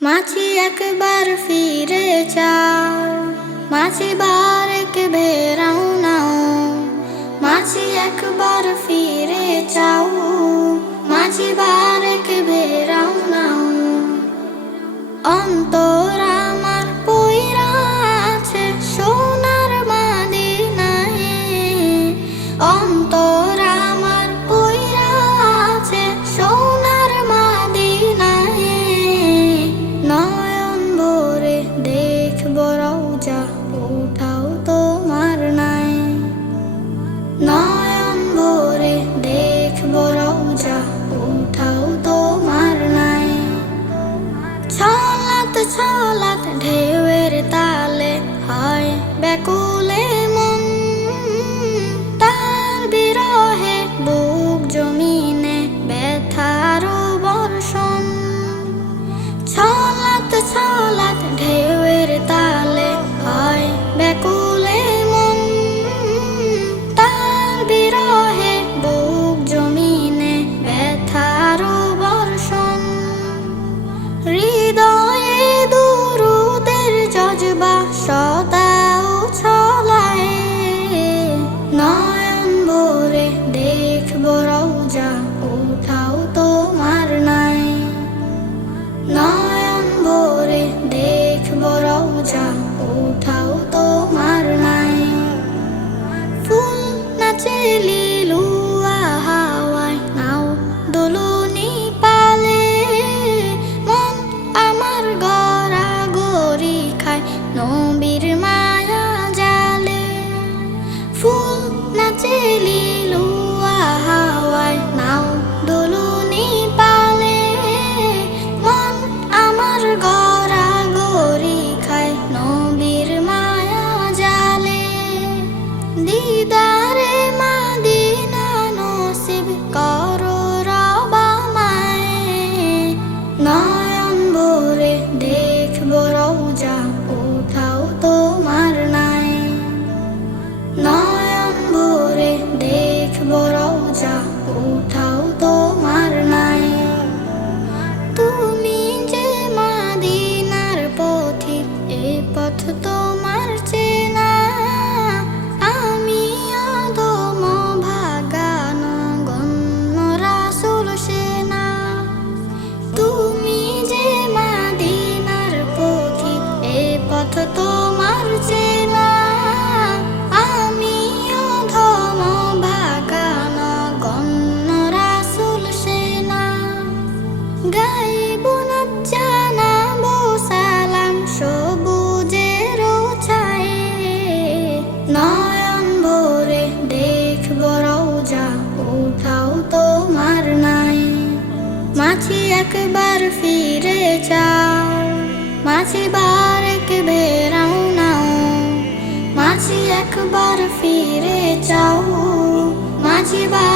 মাছি একবার ফিরে চাও মাছি বার এক বেরাও নাও মাছি একবার ফিরে চাও মাছি বার এক বেরাও নাও। অন্তর লজ্জা উঠাও তোমার নাই নয়ন ভরে দেখব রৌজা উঠাও তোমার নাই ছলাত ছলাত ঢেউয়ের তালে হয় ব্যাকুল বোঝা উঠাও তোমার নাই ফুল নাচেলি মাঝি একবার ফিরে যাও। মাঝি বারেক ভেরাও নাও। মাঝি একবার ফিরে যাও। মাঝি বার